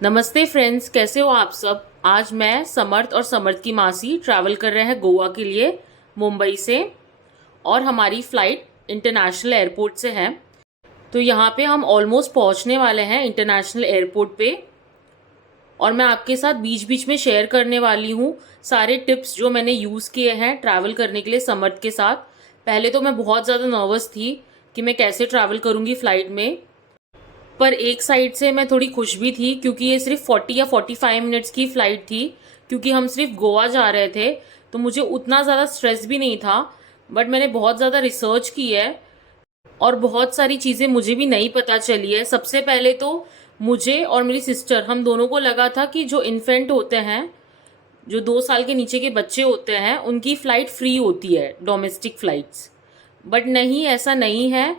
नमस्ते फ्रेंड्स, कैसे हो आप सब। आज मैं समर्थ और समर्थ की मासी ट्रैवल कर रहे हैं गोवा के लिए मुंबई से। और हमारी फ़्लाइट इंटरनेशनल एयरपोर्ट से है। तो यहाँ पे हम ऑलमोस्ट पहुँचने वाले हैं इंटरनेशनल एयरपोर्ट पे। और मैं आपके साथ बीच बीच में शेयर करने वाली हूँ सारे टिप्स जो मैंने यूज़ किए हैं ट्रैवल करने के लिए समर्थ के साथ। पहले तो मैं बहुत ज़्यादा नर्वस थी कि मैं कैसे ट्रैवल करूँगी फ़्लाइट में, पर एक साइड से मैं थोड़ी खुश भी थी क्योंकि ये सिर्फ 40 या 45 मिनट्स की फ़्लाइट थी। क्योंकि हम सिर्फ गोवा जा रहे थे तो मुझे उतना ज़्यादा स्ट्रेस भी नहीं था। बट मैंने बहुत ज़्यादा रिसर्च की है और बहुत सारी चीज़ें मुझे भी नहीं पता चली है। सबसे पहले तो मुझे और मेरी सिस्टर, हम दोनों को लगा था कि जो इन्फेंट होते हैं, जो 2 साल के नीचे के बच्चे होते हैं, उनकी फ़्लाइट फ्री होती है, डोमेस्टिक फ़्लाइट्स। बट नहीं, ऐसा नहीं है।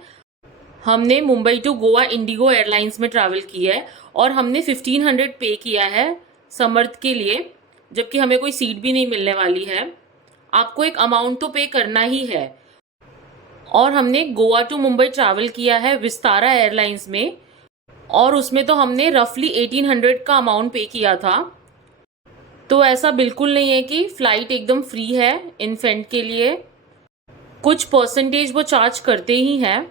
हमने Mumbai to Goa IndiGo airlines में ट्रैवल किया है और हमने 1500 पे किया है समर्थ के लिए, जबकि हमें कोई सीट भी नहीं मिलने वाली है। आपको एक अमाउंट तो पे करना ही है। और हमने गोवा टू मुंबई ट्रैवल किया है विस्तारा एयरलाइंस में, और उसमें तो हमने रफली 1800 का अमाउंट पे किया था। तो ऐसा बिल्कुल नहीं है कि फ़्लाइट एकदम फ्री है इन्फेंट के लिए। कुछ परसेंटेज वो चार्ज करते ही हैं।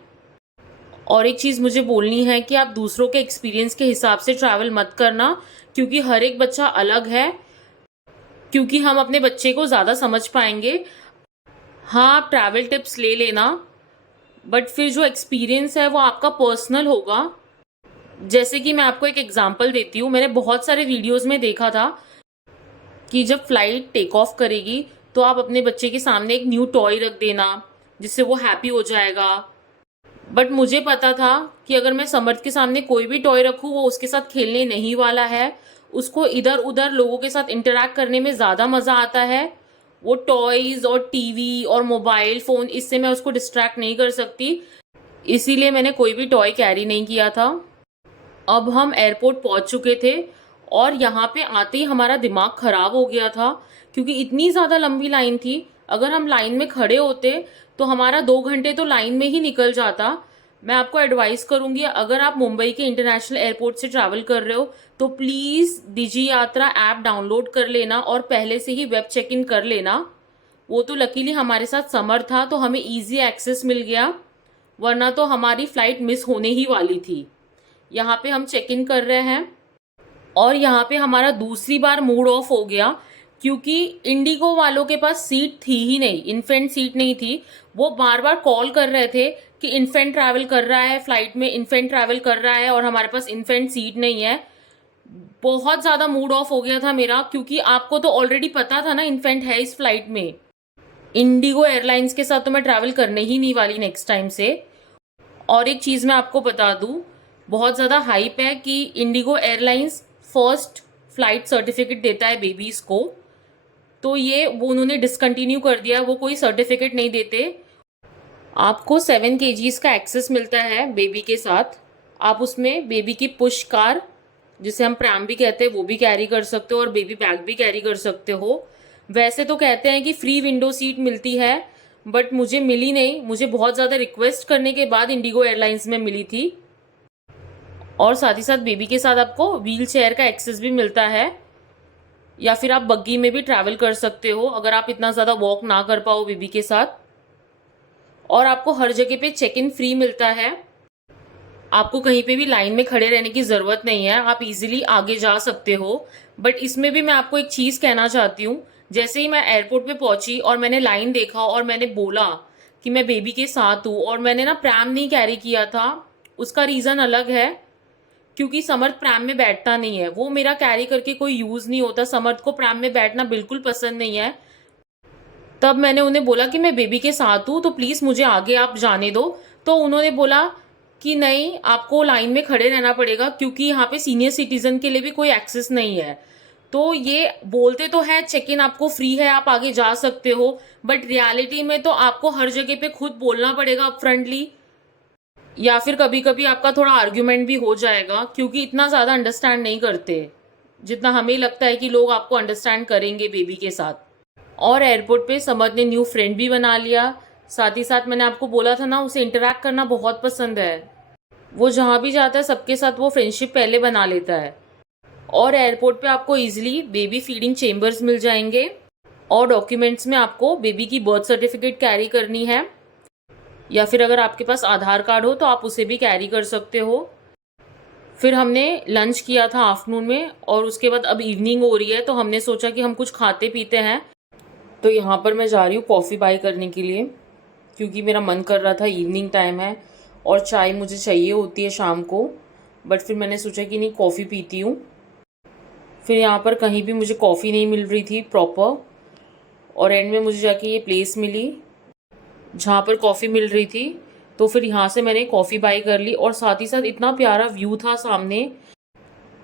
और एक चीज़ मुझे बोलनी है कि आप दूसरों के एक्सपीरियंस के हिसाब से ट्रैवल मत करना, क्योंकि हर एक बच्चा अलग है। क्योंकि हम अपने बच्चे को ज़्यादा समझ पाएंगे। हाँ, आप ट्रैवल टिप्स ले लेना, बट फिर जो एक्सपीरियंस है वो आपका पर्सनल होगा। जैसे कि मैं आपको एक एग्जांपल देती हूँ। मैंने बहुत सारे वीडियोस में देखा था कि जब फ्लाइट टेक ऑफ करेगी तो आप अपने बच्चे के सामने एक न्यू टॉय रख देना, जिससे वो हैप्पी हो जाएगा। बट मुझे पता था कि अगर मैं समर्थ के सामने कोई भी टॉय रखूँ, वो उसके साथ खेलने नहीं वाला है। उसको इधर उधर लोगों के साथ इंटरेक्ट करने में ज़्यादा मज़ा आता है। वो टॉयज़ और टीवी और मोबाइल फ़ोन, इससे मैं उसको डिस्ट्रैक्ट नहीं कर सकती। इसीलिए मैंने कोई भी टॉय कैरी नहीं किया था। अब हम एयरपोर्ट पहुंच चुके थे और यहाँ पे आते ही हमारा दिमाग ख़राब हो गया था, क्योंकि इतनी ज़्यादा लंबी लाइन थी। अगर हम लाइन में खड़े होते तो हमारा 2 घंटे तो लाइन में ही निकल जाता। मैं आपको एडवाइस करूँगी, अगर आप मुंबई के इंटरनेशनल एयरपोर्ट से ट्रैवल कर रहे हो तो प्लीज़ डिजी यात्रा ऐप डाउनलोड कर लेना और पहले से ही वेब चेक इन कर लेना। वो तो लकीली हमारे साथ समर था तो हमें ईजी एक्सेस मिल गया, वरना तो हमारी फ़्लाइट मिस होने ही वाली थी। यहाँ पे हम चेक इन कर रहे हैं और यहाँ पे हमारा दूसरी बार मूड ऑफ हो गया, क्योंकि इंडिगो वालों के पास सीट थी ही नहीं, इन्फेंट सीट नहीं थी। वो बार बार कॉल कर रहे थे कि इन्फेंट ट्रैवल कर रहा है, फ्लाइट में इन्फेंट ट्रैवल कर रहा है, और हमारे पास इन्फेंट सीट नहीं है। बहुत ज़्यादा मूड ऑफ हो गया था मेरा, क्योंकि आपको तो ऑलरेडी पता था ना इन्फेंट है इस फ्लाइट में। इंडिगो एयरलाइंस के साथ तो मैं ट्रैवल करने ही नहीं वाली नेक्स्ट टाइम से। और एक चीज़ मैं आपको बता दूँ, बहुत ज़्यादा हाइप है कि Indigo airlines first flight certificate देता है बेबीज़ को। तो ये वो उन्होंने डिसकंटिन्यू कर दिया, वो कोई सर्टिफिकेट नहीं देते। आपको 7 kgs का एक्सेस मिलता है बेबी के साथ। आप उसमें बेबी की पुश कार, जिसे हम प्रैम भी कहते हैं, वो भी कैरी कर सकते हो और बेबी बैग भी कैरी कर सकते हो। वैसे तो कहते हैं कि फ्री विंडो सीट मिलती है, बट मुझे मिली नहीं। मुझे बहुत ज़्यादा रिक्वेस्ट करने के बाद इंडिगो एयरलाइंस में मिली थी। और साथ ही साथ बेबी के साथ आपको व्हील चेयर का एक्सेस भी मिलता है, या फिर आप बग्गी में भी ट्रैवल कर सकते हो अगर आप इतना ज़्यादा वॉक ना कर पाओ बेबी के साथ। और आपको हर जगह पे चेक इन फ्री मिलता है। आपको कहीं पे भी लाइन में खड़े रहने की ज़रूरत नहीं है, आप इजीली आगे जा सकते हो। बट इसमें भी मैं आपको एक चीज़ कहना चाहती हूँ। जैसे ही मैं एयरपोर्ट पे पहुंची और मैंने लाइन देखा और मैंने बोला कि मैं बेबी के साथ हूँ, और मैंने ना प्रैम नहीं कैरी किया था। उसका रीज़न अलग है, क्योंकि समर्थ प्रैम में बैठता नहीं है। वो मेरा कैरी करके कोई यूज़ नहीं होता, समर्थ को प्रैम में बैठना बिल्कुल पसंद नहीं है। तब मैंने उन्हें बोला कि मैं बेबी के साथ हूँ तो प्लीज़ मुझे आगे आप जाने दो। तो उन्होंने बोला कि नहीं, आपको लाइन में खड़े रहना पड़ेगा, क्योंकि यहाँ पे सीनियर सिटीज़न के लिए भी कोई एक्सेस नहीं है। तो ये बोलते तो है चेक इन आपको फ्री है, आप आगे जा सकते हो, बट रियलिटी में तो आपको हर जगह पे खुद बोलना पड़ेगा अप फ्रंटली, या फिर कभी कभी आपका थोड़ा आर्ग्यूमेंट भी हो जाएगा, क्योंकि इतना ज़्यादा अंडरस्टैंड नहीं करते जितना हमें लगता है कि लोग आपको अंडरस्टैंड करेंगे बेबी के साथ। और एयरपोर्ट पे समद ने न्यू फ्रेंड भी बना लिया। साथ ही साथ मैंने आपको बोला था ना, उसे इंटरेक्ट करना बहुत पसंद है। वो जहाँ भी जाता है सबके साथ वो फ्रेंडशिप पहले बना लेता है। और एयरपोर्ट पे आपको इजीली बेबी फीडिंग चेम्बर्स मिल जाएंगे। और डॉक्यूमेंट्स में आपको बेबी की बर्थ सर्टिफिकेट कैरी करनी है, या फिर अगर आपके पास आधार कार्ड हो तो आप उसे भी कैरी कर सकते हो। फिर हमने लंच किया था आफ्टरनून में, और उसके बाद अब इवनिंग हो रही है तो हमने सोचा कि हम कुछ खाते पीते हैं। तो यहाँ पर मैं जा रही हूँ कॉफ़ी बाई करने के लिए, क्योंकि मेरा मन कर रहा था, इवनिंग टाइम है और चाय मुझे चाहिए होती है शाम को। बट फिर मैंने सोचा कि नहीं, कॉफ़ी पीती हूँ। फिर यहाँ पर कहीं भी मुझे कॉफ़ी नहीं मिल रही थी प्रॉपर, और एंड में मुझे जाके ये प्लेस मिली जहाँ पर कॉफ़ी मिल रही थी। तो फिर यहाँ से मैंने कॉफ़ी बाई कर ली, और साथ ही साथ इतना प्यारा व्यू था सामने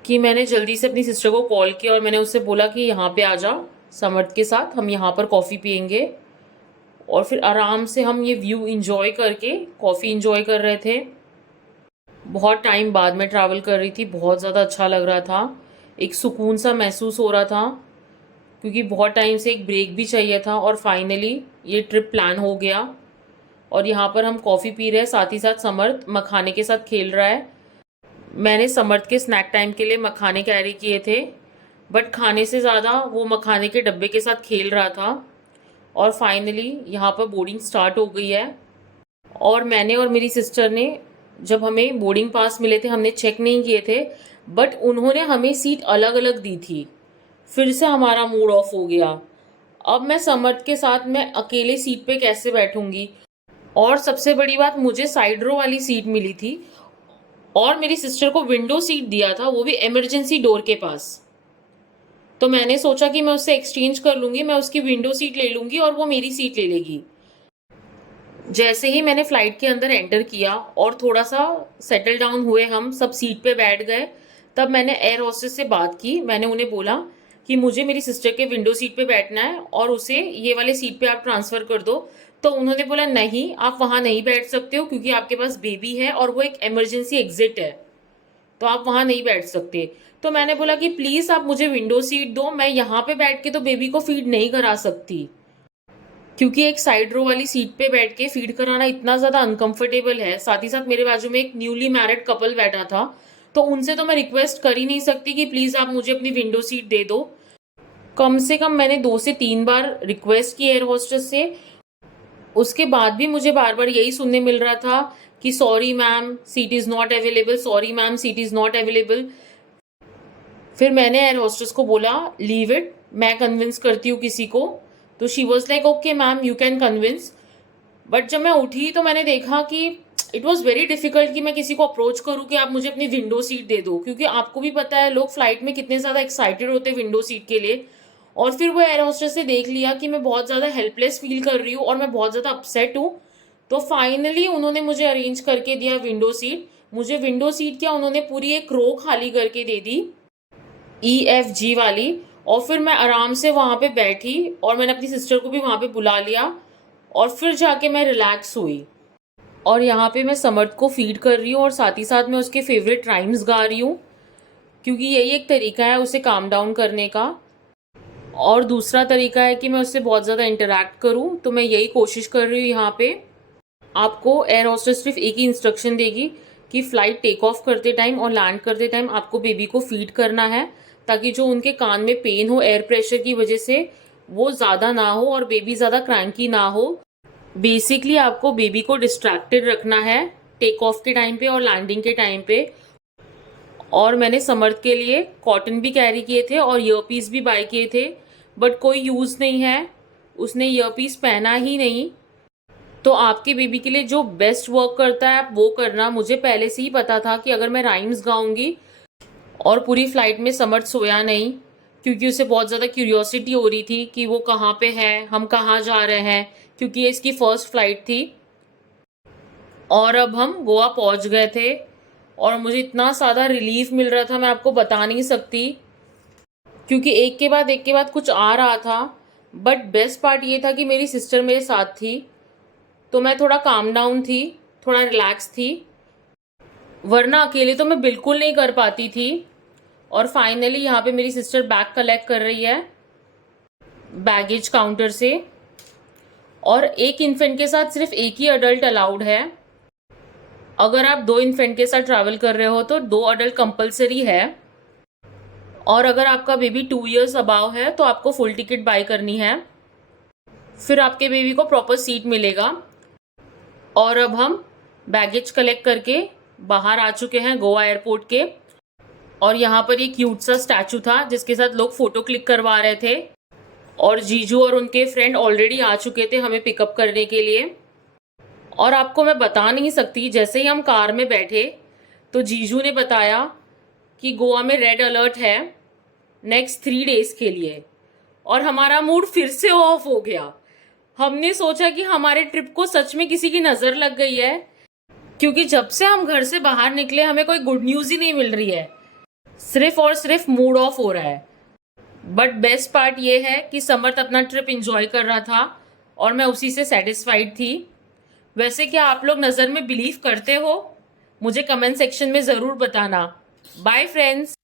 कि मैंने जल्दी से अपनी सिस्टर को कॉल किया और मैंने उससे बोला कि यहाँ पे आ जा समर्थ के साथ, हम यहाँ पर कॉफ़ी पियेंगे। और फिर आराम से हम ये व्यू इंजॉय करके कॉफ़ी इंजॉय कर रहे थे। बहुत टाइम बाद में ट्रैवल कर रही थी, बहुत ज़्यादा अच्छा लग रहा था, एक सुकून सा महसूस हो रहा था, क्योंकि बहुत टाइम से एक ब्रेक भी चाहिए था और फाइनली ये ट्रिप प्लान हो गया। और यहाँ पर हम कॉफ़ी पी रहे हैं, साथ ही साथ समर्थ मखाने के साथ खेल रहा है। मैंने समर्थ के स्नैक टाइम के लिए मखाने कैरी किए थे, बट खाने से ज़्यादा वो मखाने के डब्बे के साथ खेल रहा था। और फाइनली यहाँ पर बोर्डिंग स्टार्ट हो गई है, और मैंने और मेरी सिस्टर ने, जब हमें बोर्डिंग पास मिले थे, हमने चेक नहीं किए थे, बट उन्होंने हमें सीट अलग अलग दी थी। फिर से हमारा मूड ऑफ हो गया। अब मैं समर्थ के साथ मैं अकेले सीट पे कैसे बैठूंगी। और सबसे बड़ी बात, मुझे साइड रो वाली सीट मिली थी और मेरी सिस्टर को विंडो सीट दिया था, वो भी इमरजेंसी डोर के पास। तो मैंने सोचा कि मैं उससे एक्सचेंज कर लूंगी, मैं उसकी विंडो सीट ले लूंगी और वो मेरी सीट ले लेगी। जैसे ही मैंने फ्लाइट के अंदर एंटर किया और थोड़ा सा सेटल डाउन हुए, हम सब सीट पे बैठ गए, तब मैंने एयर होस्टेस से बात की। मैंने उन्हें बोला कि मुझे मेरी सिस्टर के विंडो सीट पे बैठना है और उसे ये वाले सीट पे आप ट्रांसफ़र कर दो। तो उन्होंने बोला नहीं, आप वहाँ नहीं बैठ सकते हो, क्योंकि आपके पास बेबी है और वो एक इमरजेंसी एग्जिट है, तो आप वहाँ नहीं बैठ सकते। तो मैंने बोला कि प्लीज़ आप मुझे विंडो सीट दो, मैं यहाँ पे बैठ के तो बेबी को फीड नहीं करा सकती, क्योंकि एक साइड रो वाली सीट पे बैठ के फीड कराना इतना ज़्यादा अनकंफर्टेबल है। साथ ही साथ मेरे बाजू में एक न्यूली मैरिड कपल बैठा था, तो उनसे तो मैं रिक्वेस्ट कर ही नहीं सकती कि प्लीज़ आप मुझे अपनी विंडो सीट दे दो। कम से कम मैंने 2 से 3 बार रिक्वेस्ट की एयर होस्टेस से, उसके बाद भी मुझे बार बार यही सुनने मिल रहा था कि sorry ma'am, seat is not available, sorry ma'am, seat is not available. फिर मैंने एयर होस्टेस को बोला लीव इट, मैं कन्विंस करती हूँ किसी को। तो she was like okay ma'am, you can convince. But जब मैं उठी तो मैंने देखा कि इट वॉज़ वेरी डिफिकल्ट कि मैं किसी को अप्रोच करूँ कि आप मुझे अपनी विंडो सीट दे दो, क्योंकि आपको भी पता है लोग फ्लाइट में कितने ज़्यादा एक्साइटेड होते हैं विंडो सीट के लिए। और फिर वो एयर होस्टेस ने देख लिया कि मैं बहुत ज़्यादा हेल्पलेस फील कर रही हूँ और मैं बहुत ज़्यादा अपसेट हूँ, तो फाइनली उन्होंने मुझे अरेंज करके दिया विंडो सीट। मुझे विंडो सीट क्या, उन्होंने पूरी एक रो खाली करके दे दी, EFG वाली। और फिर मैं आराम से वहाँ पे बैठी और मैंने अपनी सिस्टर को भी वहाँ पे बुला लिया, और फिर जाके मैं रिलैक्स हुई। और यहाँ पे मैं समर्थ को फीड कर रही हूँ और साथ ही साथ मैं उसके फेवरेट राइम्स गा रही हूँ, क्योंकि यही एक तरीका है उसे काम डाउन करने का। और दूसरा तरीका है कि मैं उससे बहुत ज़्यादा इंटरेक्ट करूँ, तो मैं यही कोशिश कर रही हूँ यहाँ पे। आपको एयर होस्टेस सिर्फ एक ही इंस्ट्रक्शन देगी कि फ़्लाइट टेक ऑफ करते टाइम और लैंड करते टाइम आपको बेबी को फीड करना है, ताकि जो उनके कान में पेन हो एयर प्रेशर की वजह से वो ज़्यादा ना हो और बेबी ज़्यादा क्रैंकी ना हो। बेसिकली आपको बेबी को डिस्ट्रैक्टेड रखना है टेक ऑफ के टाइम पे और लैंडिंग के टाइम पे। और मैंने समर्थ के लिए कॉटन भी कैरी किए थे और ईयरपीस भी बाय किए थे, बट कोई यूज़ नहीं है, उसने ईयरपीस पहना ही नहीं। तो आपके बेबी के लिए जो बेस्ट वर्क करता है आप वो करना। मुझे पहले से ही पता था कि अगर मैं राइम्स गाऊंगी, और पूरी फ्लाइट में समर्थ सोया नहीं, क्योंकि उसे बहुत ज़्यादा क्यूरियोसिटी हो रही थी कि वो कहाँ पे है, हम कहाँ जा रहे हैं, क्योंकि ये इसकी फ़र्स्ट फ्लाइट थी। और अब हम गोवा पहुँच गए थे और मुझे इतना ज़्यादा रिलीफ मिल रहा था, मैं आपको बता नहीं सकती, क्योंकि एक के बाद एक के बाद कुछ आ रहा था। बट बेस्ट पार्ट ये था कि मेरी सिस्टर मेरे साथ थी, तो मैं थोड़ा काम डाउन थी, थोड़ा रिलैक्स थी, वरना अकेले तो मैं बिल्कुल नहीं कर पाती थी। और फाइनली यहाँ पे मेरी सिस्टर बैग कलेक्ट कर रही है बैगेज काउंटर से, और एक इन्फेंट के साथ सिर्फ एक ही अडल्ट अलाउड है। अगर आप 2 इन्फेंट के साथ ट्रैवल कर रहे हो तो 2 अडल्ट कंपलसरी है। और अगर आपका बेबी 2 इयर्स अबाव है तो आपको फुल टिकट बाय करनी है, फिर आपके बेबी को प्रॉपर सीट मिलेगा। और अब हम बैगेज कलेक्ट करके बाहर आ चुके हैं गोवा एयरपोर्ट के। और यहाँ पर एक क्यूट सा स्टैचू था जिसके साथ लोग फ़ोटो क्लिक करवा रहे थे, और जीजू और उनके फ्रेंड ऑलरेडी आ चुके थे हमें पिकअप करने के लिए। और आपको मैं बता नहीं सकती, जैसे ही हम कार में बैठे तो जीजू ने बताया कि गोवा में रेड अलर्ट है नेक्स्ट 3 डेज़ के लिए, और हमारा मूड फिर से ऑफ हो गया। हमने सोचा कि हमारे ट्रिप को सच में किसी की नज़र लग गई है, क्योंकि जब से हम घर से बाहर निकले हमें कोई गुड न्यूज़ ही नहीं मिल रही है, सिर्फ और सिर्फ मूड ऑफ हो रहा है। बट बेस्ट पार्ट ये है कि समर्थ अपना ट्रिप एंजॉय कर रहा था और मैं उसी से सेटिस्फाइड थी। वैसे क्या आप लोग नज़र में बिलीव करते हो? मुझे कमेंट सेक्शन में ज़रूर बताना। Bye friends.